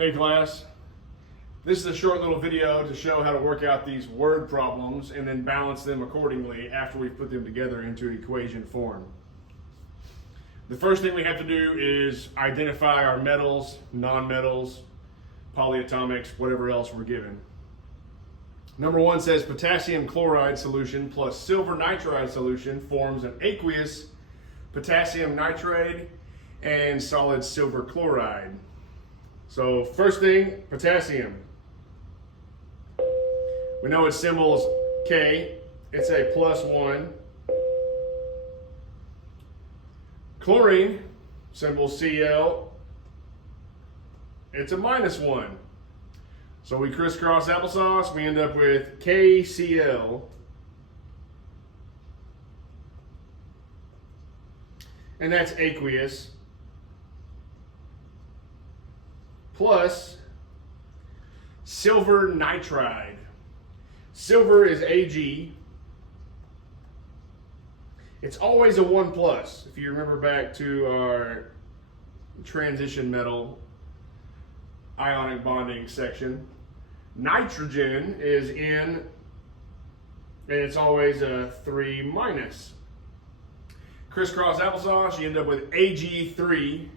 Hey class, this is a short little video to show how to work out these word problems and then balance them accordingly after we've put them together into equation form. The first thing we have to do is identify our metals, non-metals, polyatomics, whatever else we're given. Number one says potassium chloride solution plus silver nitride solution forms an aqueous potassium nitride and solid silver chloride. So first thing, potassium. We know its symbol is K. It's a +1. Chlorine, symbol Cl. It's a -1. So we crisscross applesauce, we end up with KCl. And that's aqueous. Plus silver nitride. Silver is Ag. It's always a 1+. If you remember back to our transition metal ionic bonding section. Nitrogen is N, and it's always a 3-. Crisscross applesauce, you end up with Ag3.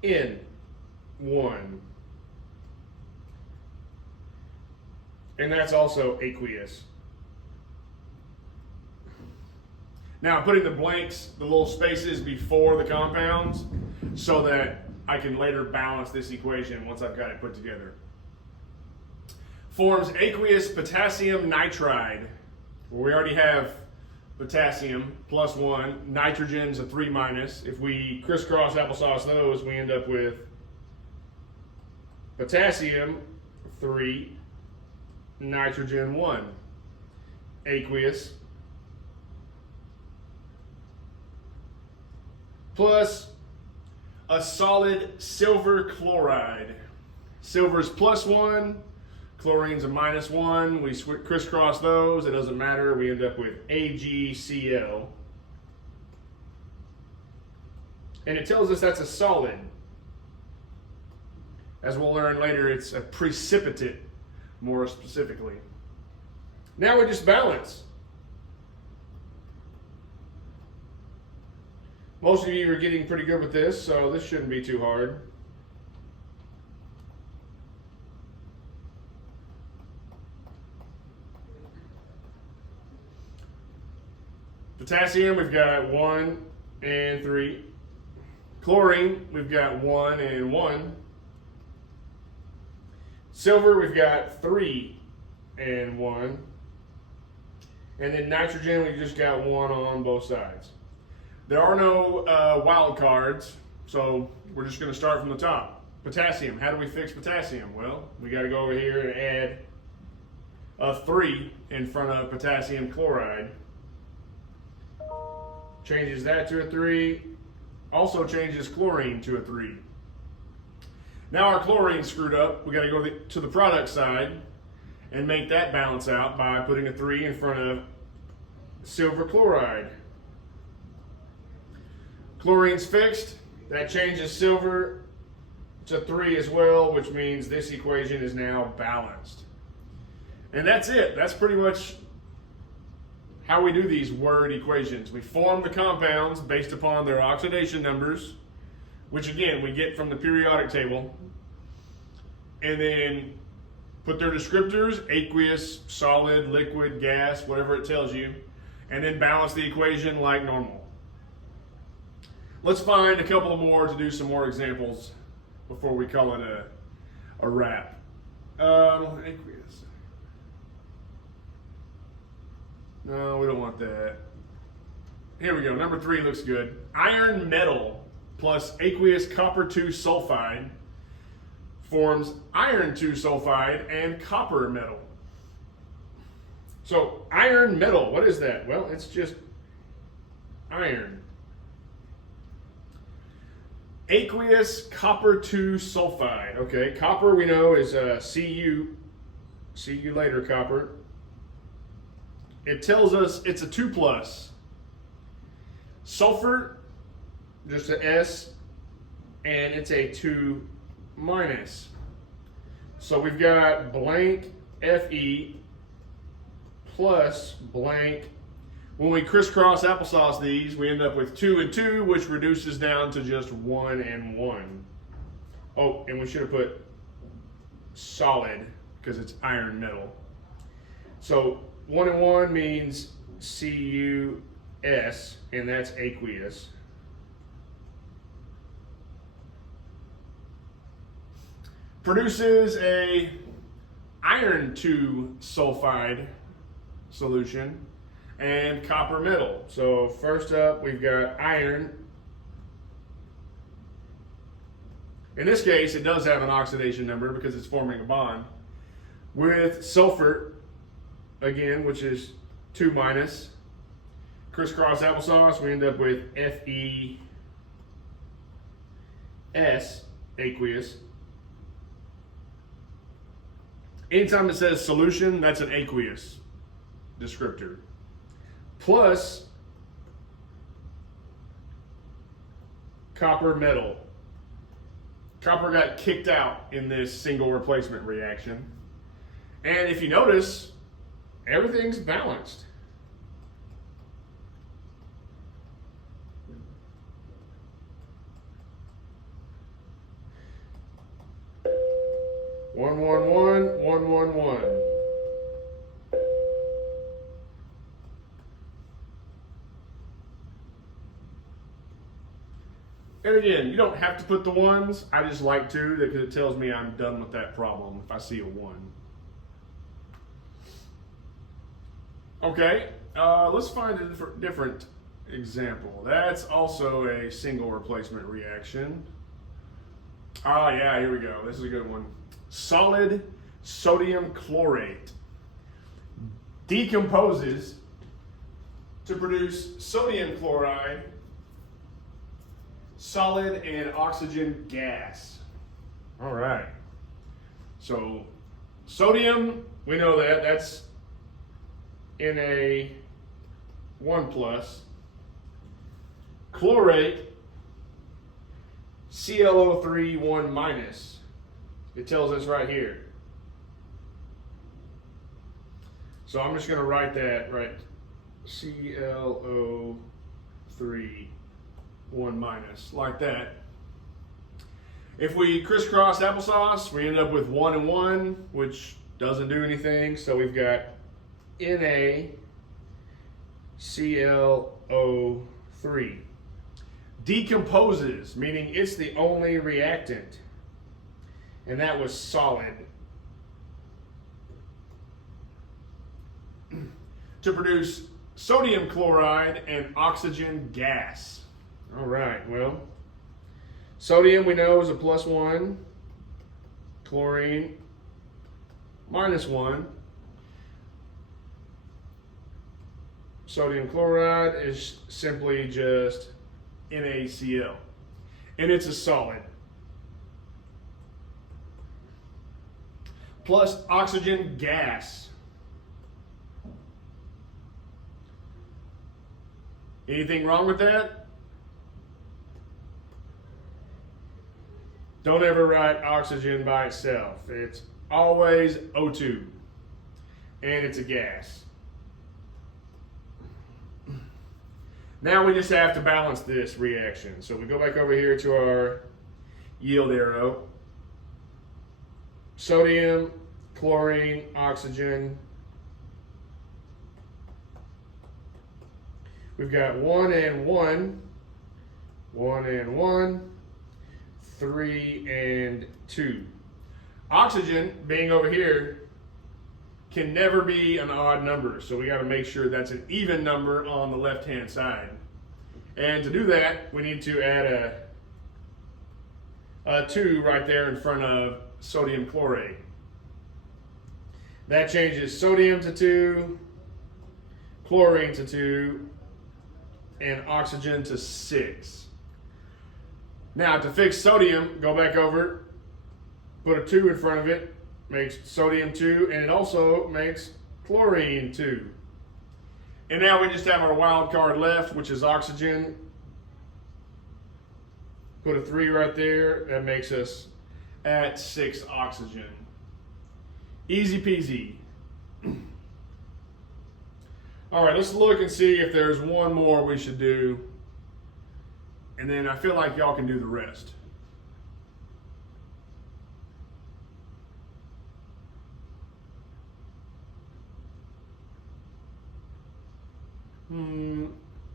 N1. And that's also aqueous. Now I'm putting the blanks, the little spaces before the compounds, so that I can later balance this equation once I've got it put together. Forms aqueous potassium nitride. Well, we already have potassium +1, nitrogen's a 3-. If we crisscross applesauce those, we end up with potassium 3, nitrogen 1, aqueous, plus a solid silver chloride. Silver's +1, chlorine's a -1. We crisscross those, it doesn't matter. We end up with AgCl. And it tells us that's a solid. As we'll learn later, it's a precipitate, more specifically. Now we just balance. Most of you are getting pretty good with this, so this shouldn't be too hard. Potassium, we've got 1 and 3. Chlorine, we've got 1 and 1. Silver, we've got 3 and 1. And then nitrogen, we've just got 1 on both sides. There are no wild cards, so we're just going to start from the top. Potassium, how do we fix potassium? Well, we got to go over here and add a 3 in front of potassium chloride. Changes that to a 3, also changes chlorine to a 3. Now our chlorine's screwed up, we got to go to the product side and make that balance out by putting a 3 in front of silver chloride. Chlorine's fixed, that changes silver to 3 as well, which means this equation is now balanced. And that's it, that's pretty much how we do these word equations. We form the compounds based upon their oxidation numbers, which again we get from the periodic table, and then put their descriptors, aqueous, solid, liquid, gas, whatever it tells you, and then balance the equation like normal. Let's find a couple of more to do some more examples before we call it a wrap. Aqueous. No, we don't want that. Here we go. Number 3 looks good. Iron metal plus aqueous copper 2 sulfide forms iron 2 sulfide and copper metal. So iron metal, what is that? Well, it's just iron. Aqueous copper 2 sulfide. Okay, copper we know is Cu. See you later, copper. It tells us it's a 2+. Sulfur, just an S, and it's a 2 minus. So we've got blank Fe plus blank. When we crisscross applesauce these, we end up with 2 and 2, which reduces down to just 1 and 1. Oh, and we should have put solid because it's iron metal. So 1 and 1 means CuS, and that's aqueous. Produces a iron 2 sulfide solution and copper metal. So first up, we've got iron. In this case, it does have an oxidation number because it's forming a bond with sulfur, again, which is 2 minus. Crisscross applesauce, we end up with FeS, aqueous. Anytime it says solution, that's an aqueous descriptor. Plus copper metal. Copper got kicked out in this single replacement reaction. And if you notice, everything's balanced. One, one, one, one, one, one. And again, you don't have to put the ones. I just like to because it tells me I'm done with that problem if I see a 1. Okay, let's find a different example. That's also a single replacement reaction. Ah, yeah, here we go. This is a good one. Solid sodium chlorate decomposes to produce sodium chloride, solid, and oxygen gas. All right. So sodium, we know that's Na1+. Chlorate, ClO3 1-. It tells us right here. So I'm just going to write that right. ClO3 1-, like that. If we crisscross applesauce, we end up with 1 and 1, which doesn't do anything. So we've got NaClO3. Decomposes, meaning it's the only reactant. And that was solid. To produce sodium chloride and oxygen gas. All right, well, sodium we know is a +1, chlorine -1. Sodium chloride is simply just NaCl, and it's a solid. Plus oxygen gas. Anything wrong with that? Don't ever write oxygen by itself. It's always O2, and it's a gas. Now we just have to balance this reaction. So we go back over here to our yield arrow. Sodium, chlorine, oxygen. We've got 1 and 1, 1 and 1, 3 and 2. Oxygen, being over here, can never be an odd number, so we got to make sure that's an even number on the left-hand side. And to do that, we need to add a 2 right there in front of sodium chlorate. That changes sodium to 2, chlorine to 2, and oxygen to 6. Now to fix sodium, go back over, put a 2 in front of it, makes sodium 2, and it also makes chlorine 2. And now we just have our wild card left, which is oxygen. Put a 3 right there. That makes us at 6 oxygen. Easy peasy. All right, let's look and see if there's one more we should do. And then I feel like y'all can do the rest.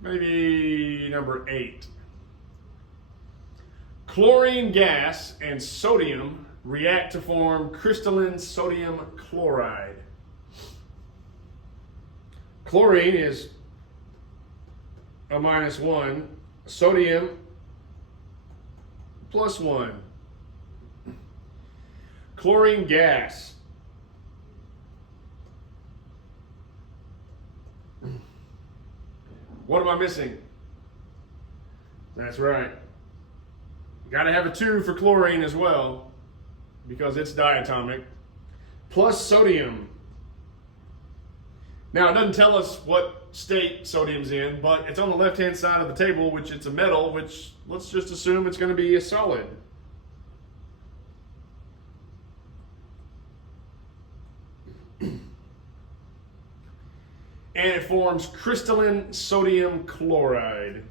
Maybe number 8. Chlorine gas and sodium react to form crystalline sodium chloride. Chlorine is a -1, sodium +1. Chlorine gas. What am I missing? That's right. Got to have a 2 for chlorine as well, because it's diatomic. Plus sodium. Now, it doesn't tell us what state sodium's in, but it's on the left-hand side of the table, which it's a metal, which let's just assume it's going to be a solid. And it forms crystalline sodium chloride.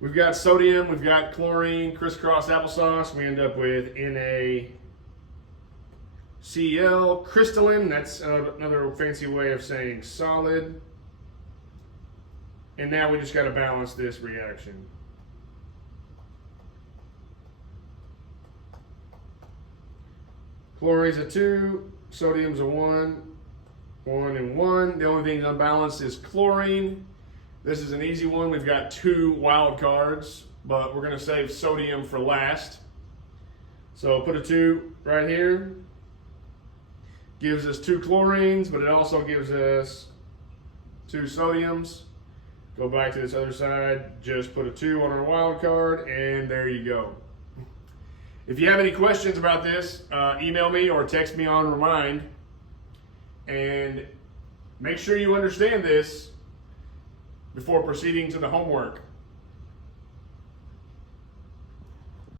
We've got sodium, we've got chlorine, crisscross applesauce. We end up with NaCl. Crystalline, that's another fancy way of saying solid. And now we just got to balance this reaction. Chlorine's a 2, sodium's a 1. 1 and 1. The only thing unbalanced is chlorine. This is an easy one. We've got 2 wild cards, but we're going to save sodium for last. So put a 2 right here. Gives us 2 chlorines, but it also gives us 2 sodiums. Go back to this other side. Just put a 2 on our wild card, and there you go. If you have any questions about this, email me or text me on Remind. And make sure you understand this before proceeding to the homework.